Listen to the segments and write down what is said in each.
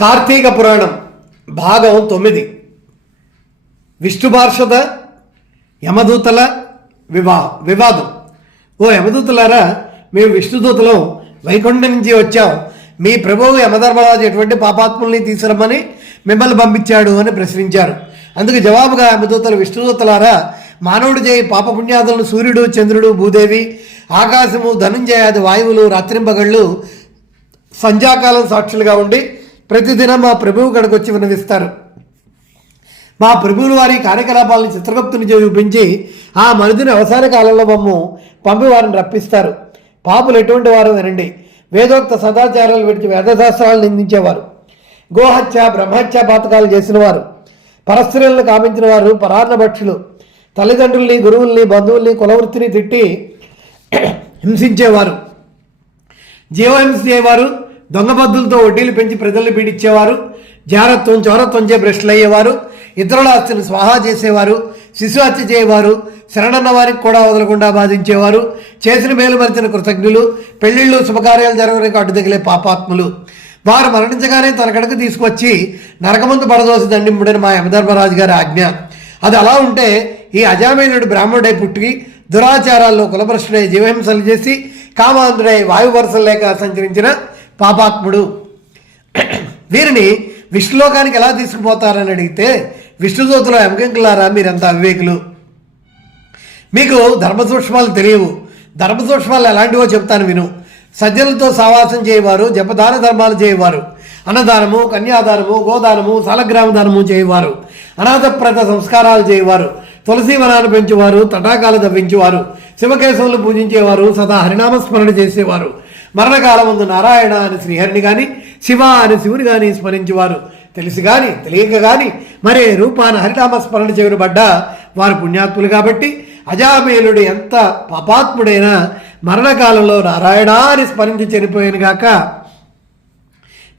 కార్తీక పురాణం భాగం తొమ్మిది. విష్ణుభార్షద యమదూతల వివా వివాదం. ఓ యమదూతలారా మేము విష్ణుదూతలం వైకుంఠం నుంచి వచ్చాం. మీ ప్రభువు యమధర్మరాజు ఎటువంటి పాపాత్ముల్ని తీసుకురమ్మని మిమ్మల్ని పంపించాడు అని ప్రశ్నించారు. అందుకు జవాబుగా యమదూతలు విష్ణుదూతలారా మానవుడు చేయి పాపపుణ్యాదులను సూర్యుడు చంద్రుడు భూదేవి ఆకాశము ధనుంజయాది వాయువులు రాత్రింబగళ్ళు సంధ్యాకాలం సాక్షులుగా ఉండి ప్రతిదినం మా ప్రభువు కడకు వచ్చి వినవిస్తారు. మా ప్రభువుల వారి కార్యకలాపాలను చిత్రగుప్తుని చూపించి ఆ మనుదిని అవసాన కాలంలో మమ్ము పంపి వారిని రప్పిస్తారు. పాపులు ఎటువంటి వారు వినండి. వేదోక్త సదాచారాలు విడిచి వేదశాస్త్రాలను నిందించేవారు. గోహత్య బ్రహ్మహత్య పాతకాలు చేసిన వారు పరస్త్రీలను కామించిన వారు పరాన్న భక్షులు. తల్లిదండ్రుల్ని గురువుల్ని బంధువుల్ని కులవృత్తిని తిట్టి హింసించేవారు. జీవహింస చేయవారు. దొంగబద్దులతో వడ్డీలు పెంచి ప్రజల్ని పీడించేవారు జారత్వం చౌరత్వం చే భ్రష్టులు అయ్యేవారు ఇతరుల ఆస్తిని స్వాహా చేసేవారు శిశు హత్య చేయవారు శరణన్న వారికి కూడా వదలకుండా బాధించేవారు చేసిన మేలు మరిచిన కృతజ్ఞులు పెళ్ళిళ్ళు శుభకార్యాలు జరగడానికి అడ్డు తగిలే పాపాత్ములు. వారు మరణించగానే తన కడకు తీసుకొచ్చి నరకమందు పడదోసి దండింపుడని మా యమధర్మరాజు గారి ఆజ్ఞ. అది అలా ఉంటే ఈ అజామేనుడు బ్రాహ్మణుడై పుట్టి దురాచారాల్లో కులభ్రష్టుడై జీవహింసలు చేసి కామాంధుడై వాయువరసలు లేక సంచరించిన పాపాత్ముడు. వీరిని విష్ణులోకానికి ఎలా తీసుకుపోతారని అడిగితే విష్ణుదూతలో ఎమకెంకులారా మీరంత అవివేకులు మీకు ధర్మ సూక్ష్మాలు తెలియవు. ధర్మ సూక్ష్మాలు ఎలాంటివో చెప్తాను విను. సజ్జలతో సావాసం చేయవారు జపదాన ధర్మాలు చేయవారు. అన్నదానము కన్యాదానము గోదానము సాలగ్రామ దానము చేయవారు. అనాథప్రత సంస్కారాలు చేయవారు. తులసి వనాన్ని పెంచేవారు తటాకాలు దవ్వించేవారు శివకేశవులు పూజించేవారు సదా హరినామస్మరణ చేసేవారు. మరణకాలం ముందు నారాయణ అని శ్రీహరిని కానీ శివ అని శివుని కానీ స్మరించేవారు. తెలిసి కానీ తెలియక కానీ మరే రూపాన హరినామస్మరణ చేయబడ్డ వారు పుణ్యాత్ములు కాబట్టి అజామేలుడు ఎంత పాపాత్ముడైనా మరణకాలంలో నారాయణ అని స్మరించి చనిపోయాను గాక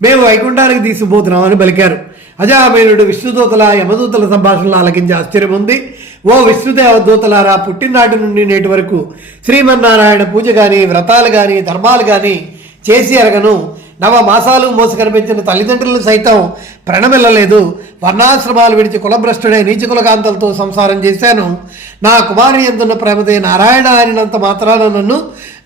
మేము వైకుంఠానికి తీసుకుపోతున్నామని పలికారు అజామేనుడు విష్ణుదూతల యమదూతల సంభాషణలు ఆలకించే ఆశ్చర్యం ఉంది. ఓ విష్ణుదేవ దూతలారా పుట్టినాటి నుండి నేటి వరకు శ్రీమన్నారాయణ పూజ కానీ వ్రతాలు కానీ ధర్మాలు కానీ చేసి ఎరగను. నవ మాసాలు మోసి కనిపించిన తల్లిదండ్రులు సైతం ప్రణమిల్లలేదు. వర్ణాశ్రమాలు విడిచి కులభ్రష్టుడే నీచకులకాంతలతో సంసారం చేశాను. నా కుమారి ఎందున్న ప్రేమదే నారాయణ అయినంత మాత్రాన నన్ను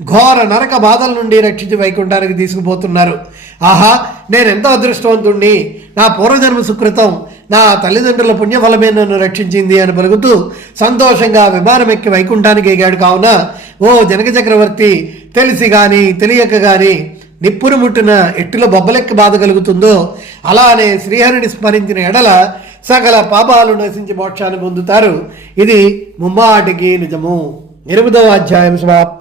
ఘోర నరక బాధల నుండి రక్షించి వైకుంఠానికి తీసుకుపోతున్నారు. ఆహా నేను అదృష్టవంతుణ్ణి? నా పూర్వజన్మ సుకృతం నా తల్లిదండ్రుల పుణ్యఫలమే నన్ను రక్షించింది అని పలుకుతూ సంతోషంగా విమానం ఎక్కి వైకుంఠానికి ఎగాడు. కావున ఓ జనక చక్రవర్తి తెలిసి గాని తెలియక గాని నిప్పును ముట్టిన ఎట్టులో బొబ్బలెక్క బాధ కలుగుతుందో అలానే శ్రీహరిని స్మరించిన ఎడల సకల పాపాలు నశించి మోక్షాన్ని పొందుతారు. ఇది ముమ్మాటికి నిజము. ఎనిమిదవ అధ్యాయం సమాప్తం.